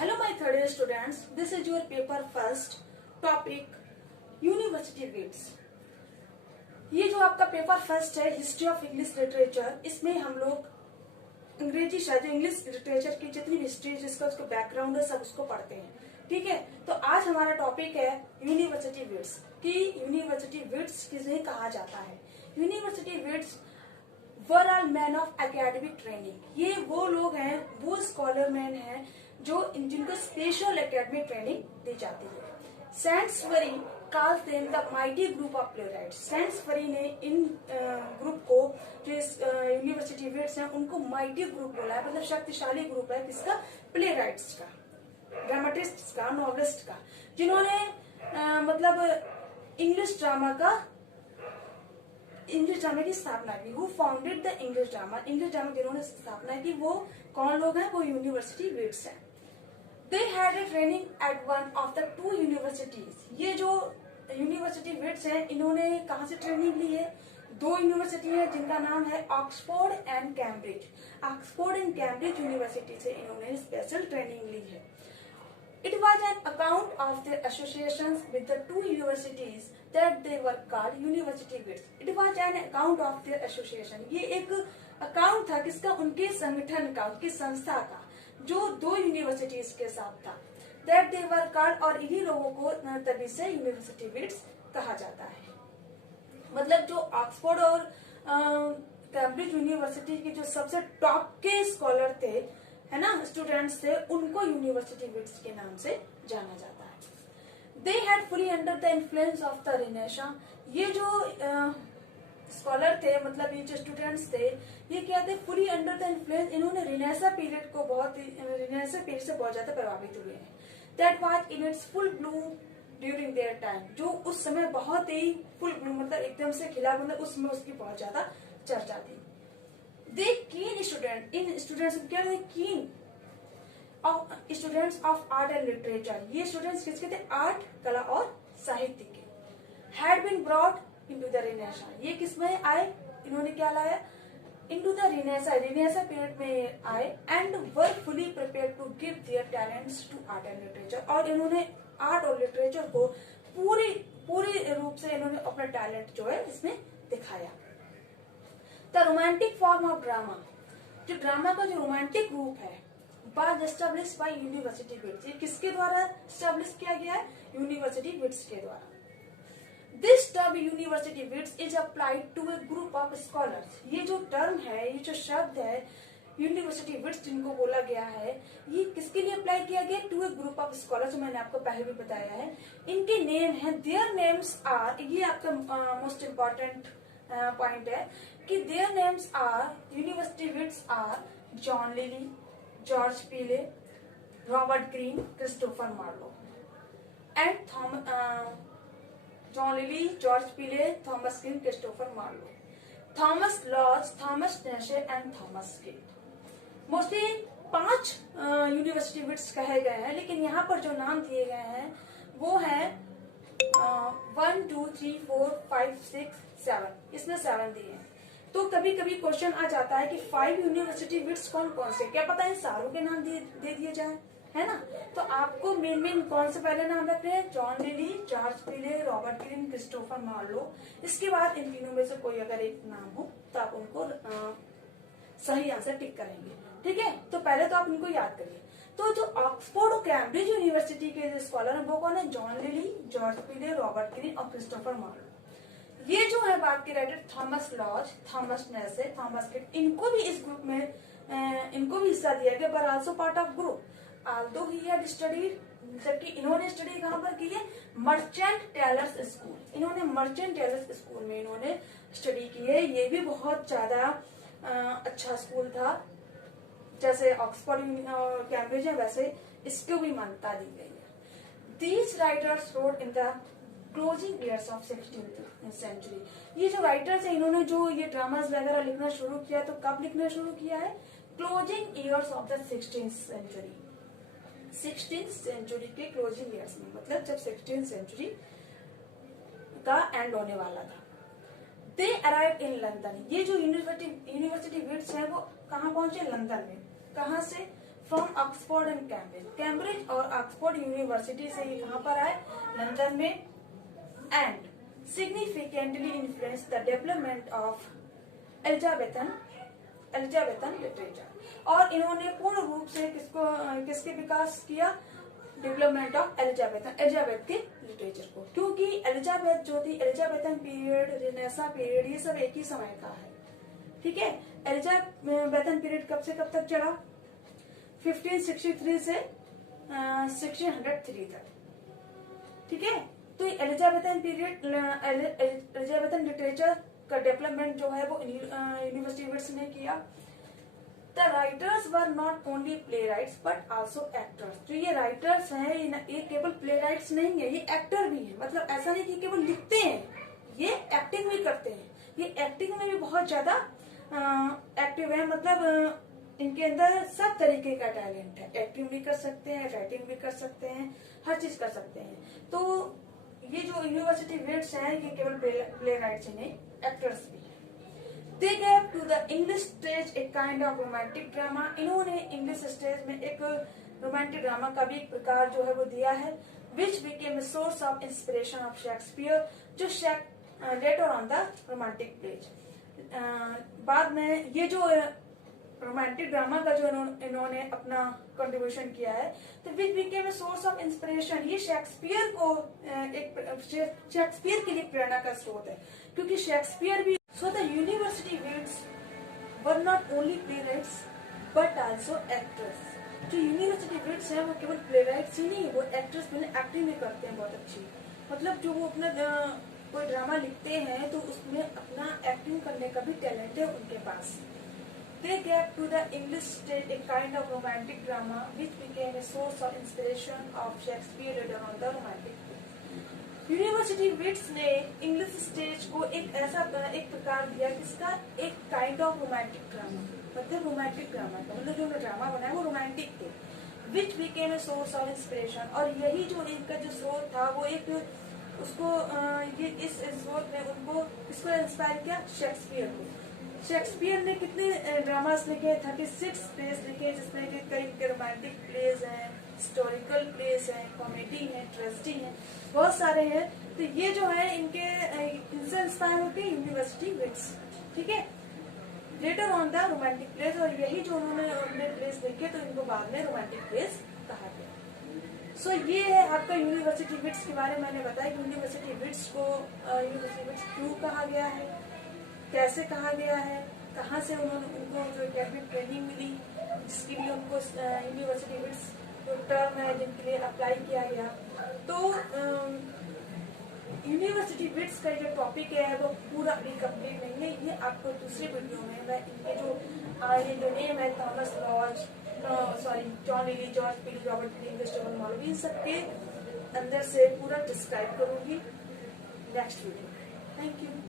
Hello my third year students, this is your paper first topic university wits. ये जो आपका paper first है history of English literature, इसमें हम लोग अंग्रेजी शायद इंग्लिश लिटरेचर की जितनी भी हिस्ट्री जिसका उसका बैकग्राउंड है सब उसको पढ़ते हैं। ठीक है, तो आज हमारा टॉपिक है यूनिवर्सिटी वेट्स कि यूनिवर्सिटी वेट्स किसे कहा जाता है। University wits were are man of academic training. ये वो लोग हैं, वो स्कॉलर मैन हैं जो जिनको स्पेशल एकेडमिक ट्रेनिंग दी जाती है। सेंट्सबरी calls them the mighty group of playwrights। सेंट्सबरी ने इन ग्रुप को जो यूनिवर्सिटी वेट्स हैं उनको माइटी ग्रुप बोला है, मतलब शक्तिशाली ग्रुप है किसका? प्ले राइट्स का, ड्रामाटिस्ट का, नॉवलिस्ट का, जिन्होंने मतलब इंग्लिश ड्रामा की स्थापना की। Who founded the English drama जिन्होंने स्थापना की वो कौन लोग हैं? वो यूनिवर्सिटी वेट्स हैं। They had a training at one of the two universities। ये जो यूनिवर्सिटी वेट्स हैं इन्होंने कहाँ से ट्रेनिंग ली है? दो यूनिवर्सिटी है जिनका नाम है Oxford and Cambridge. Oxford and Cambridge university से इन्होंने स्पेशल ट्रेनिंग ली है। It was an account of their associations with the two universities that they were called university wits. It was an account of their association। ये एक account था किसका? उनके संगठन का, उनकी संस्था का, जो दो यूनिवर्सिटीज के साथ था। दैट दे वर कॉल्ड, और इन्हीं लोगों को तभी से यूनिवर्सिटी वेट्स कहा जाता है। मतलब जो ऑक्सफोर्ड और कैम्ब्रिज यूनिवर्सिटी के जो सबसे टॉप के स्कॉलर थे, है ना, स्टूडेंट्स थे, उनको यूनिवर्सिटी वेट्स के नाम से जाना जाता है। They had fully under the influence of the renaissance. ये जो स्कॉलर थे, मतलब ये जो स्टूडेंट्स थे, ये क्या थे? Fully under the influence. इन्होंने रिनेसा पीरियड को रिनेसा पीरियड से बहुत ज्यादा प्रभावित हुए हैं। That was in its full Bloom during their time. जो उस समय बहुत ही फुल ब्लूम, मतलब एकदम से खिला, मतलब उसमें उसकी बहुत ज्यादा चर्चा थी। दे कीन स्टूडेंट, इन स्टूडेंट्स क्या थे? Keen of students of art and literature. ये स्टूडेंट्स किसके थे? आर्ट, कला और साहित्य के। Had been brought into the renaissance. ये किसमें आए? इन्होंने क्या लाया? इनटू द रिनेसा पीरियड में आए। And were fully prepared to give their talents to art and literature. और इन्होंने आर्ट और लिटरेचर को पूरी रूप से इन्होंने अपना टैलेंट जो है इसमें दिखाया। The romantic form of drama, जो ड्रामा का जो रोमांटिक रूप है, was established bye university wits. ये किसके द्वारा एस्टैब्लिश किया गया है? यूनिवर्सिटी वेट्स के द्वारा। This term university wits is applied to a group of scholars। ये जो टर्म है, ये जो शब्द है यूनिवर्सिटी विट्स जिनको बोला गया है, ये किसके लिए अप्लाई किया गया? To a group of scholars, जो मैंने आपको पहले भी बताया है। इनके नेम है, देयर नेम्स आर, ये आपका मोस्ट इम्पोर्टेंट पॉइंट है कि their names are, university wits are John Lyly, George Peele, Robert Greene, Christopher Marlowe and John Lyly, George Peele, Thomas Greene, Christopher Marlowe, Thomas Lodge, Thomas Nashe and Thomas Gate. Mostly 5 university wits कहे गए हैं, लेकिन यहाँ पर जो नाम दिए गए हैं वो है 1 2 3 4 5 6 7। इसमें 7 दिए हैं। तो कभी कभी क्वेश्चन आ जाता है कि 5 यूनिवर्सिटी विट्स कौन कौन से, क्या पता है सारों के नाम दे दिए जाए, है ना। तो आपको मेन कौन से पहले नाम रखने हैं? John Lyly, George Peele, Robert Greene, Christopher Marlowe. इसके बाद इन तीनों में से कोई अगर एक नाम हो तो आप उनको सही आंसर टिक करेंगे। ठीक है, तो पहले तो आप इनको याद करिए। तो जो ऑक्सफोर्ड और कैम्ब्रिज यूनिवर्सिटी के जो स्कॉलर है वो कौन है? John Lyly, George Peele, Robert green और क्रिस्टोफर मार्लो। ये जो है बात की writer Thomas Lodge, Thomas नेसे, Thomas gate, इनको भी इस ग्रुप में इनको भी हिस्सा दिया गया, but also part of group. Although he had studied, जबकि इन्होंने स्टडी कहाँ पर की है? Merchant Taylors School. इन्होंने मर्चेंट टेलर्स स्कूल में इन्होंने स्टडी की है। ये भी बहुत ज्यादा अच्छा स्कूल था, जैसे ऑक्सफोर्ड कैम्ब्रिज है वैसे इसको भी मान्यता दी गई है। These writers wrote in the closing years of 16th century। ये जो राइटर्स है इन्होंने जो ये ड्रामास वगैरह लिखना शुरू किया, तो कब लिखना शुरू किया है? Closing years of the 16th century। 16th century के क्लोजिंग ईयर्स में, मतलब जब 16th सेंचुरी का एंड होने वाला था। They arrive in London. ये जो यूनिवर्सिटी विट्स है वो कहाँ पहुंचे? लंदन में। कहाँ से? From Oxford and Cambridge. Cambridge और ऑक्सफोर्ड यूनिवर्सिटी से ये कहाँ पर आए, लंदन में। And significantly influence the development of Elizabethan literature. और इन्होंने पूर्ण रूप से किसके विकास किया, डेवलपमेंट ऑफ एलिजाबेथ के लिटरेचर को। क्योंकि एलिजाबेथ जो थी, एलिजाबेथन पीरियड, रिनेसा पीरियड, ये सब एक ही समय का है, ठीक है। एलिजाबेथन पीरियड कब से कब तक चला, 1563 से 1603 तक, ठीक है। तो एलिजाबेथन पीरियड, एलिजाबेथन लिटरेचर का डेवलपमेंट जो है वो यूनिवर्सिटी ने किया। The writers were not only play rights but also actors. जो ये राइटर्स हैं ये केवल प्ले राइट्स नहीं है, ये एक्टर भी है। मतलब ऐसा नहीं कि केवल लिखते हैं, ये एक्टिंग भी करते हैं। ये एक्टिंग में भी बहुत ज्यादा एक्टिव है। मतलब इनके अंदर सब तरीके का टैलेंट है, एक्टिंग भी कर सकते हैं, राइटिंग भी कर सकते हैं, हर चीज कर सकते हैं। तो ये जो यूनिवर्सिटी वेट्स हैं ये केवल प्ले राइट्स ही नहीं, एक्टर्स भी हैं। They gave to the English stage a kind of romantic drama। इन्होंने इंग्लिश स्टेज में एक रोमांटिक ड्रामा का भी एक प्रकार जो है वो दिया है, which became a source of inspiration of Shakespeare, जो later on the romantic plays। बाद में ये जो रोमांटिक ड्रामा का जो इन्होंने अपना कंट्रीब्यूशन किया है, तो विच became a source of inspiration. ये शेक्सपियर को शेक्सपियर के लिए प्रेरणा का स्रोत है, क्योंकि शेक्सपियर भी। So the university wits were not only play rights but also actors. जो यूनिवर्सिटी वेट्स हैं वो केवल प्ले राइट्स ही नहीं, वो एक्टर्स में एक्टिंग भी करते हैं बहुत अच्छी। मतलब जो वो अपना कोई ड्रामा लिखते हैं तो उसमें अपना एक्टिंग करने का भी टैलेंट है उनके पास। They gave to the English stage a kind of romantic drama which became a source of inspiration of Shakespeare later on the romantic plays। University wits ने इंग्लिश स्टेज को एक प्रकार दिया जिसका एक काइंड ऑफ रोमांटिक ड्रामा, मतलब romantic drama का मतलब जो ड्रामा बनाया वो रोमांटिक थे। Which became a source of inspiration. और यही जो इनका जो स्रोत था वो एक उसको ये इस स्रोत ने उनको इसको इंस्पायर किया, शेक्सपियर को। शेक्सपियर ने कितने ड्रामास लिखे, 36 प्लेस लिखे, जिसमें कि कई रोमांटिक प्लेस हैं, हिस्टोरिकल प्लेस हैं, कॉमेडी है, ट्रेजेडी है, बहुत सारे हैं। तो ये जो है इनसे इंस्पायर होती है यूनिवर्सिटी विट्स, ठीक है। Later on the romantic place. और यही जो उन्होंने प्लेस लिखे तो इनको बाद में रोमांटिक प्लेस कहा गया। सो ये है आपका यूनिवर्सिटी विट्स के बारे में मैंने बताया कि यूनिवर्सिटी विट्स को यूनिवर्सिटी विट्स क्यों कहा गया है, कैसे कहा गया है, कहाँ से उनको जो एकेडमिक ट्रेनिंग मिली, जिसके लिए उनको यूनिवर्सिटी विट्स जो टर्म है जिनके लिए अप्लाई किया गया। तो यूनिवर्सिटी विट्स का जो टॉपिक है वो पूरा अभी कंप्लीट नहीं है, ये आपको दूसरे वीडियो में मैं इनके जो नेम है Thomas Lodge, John Lyly George, पीली रॉबर्ट, क्रिस्टोफर मॉलवी, सबके अंदर से पूरा डिस्क्राइब करूंगी नेक्स्ट वीडियो। Thank you.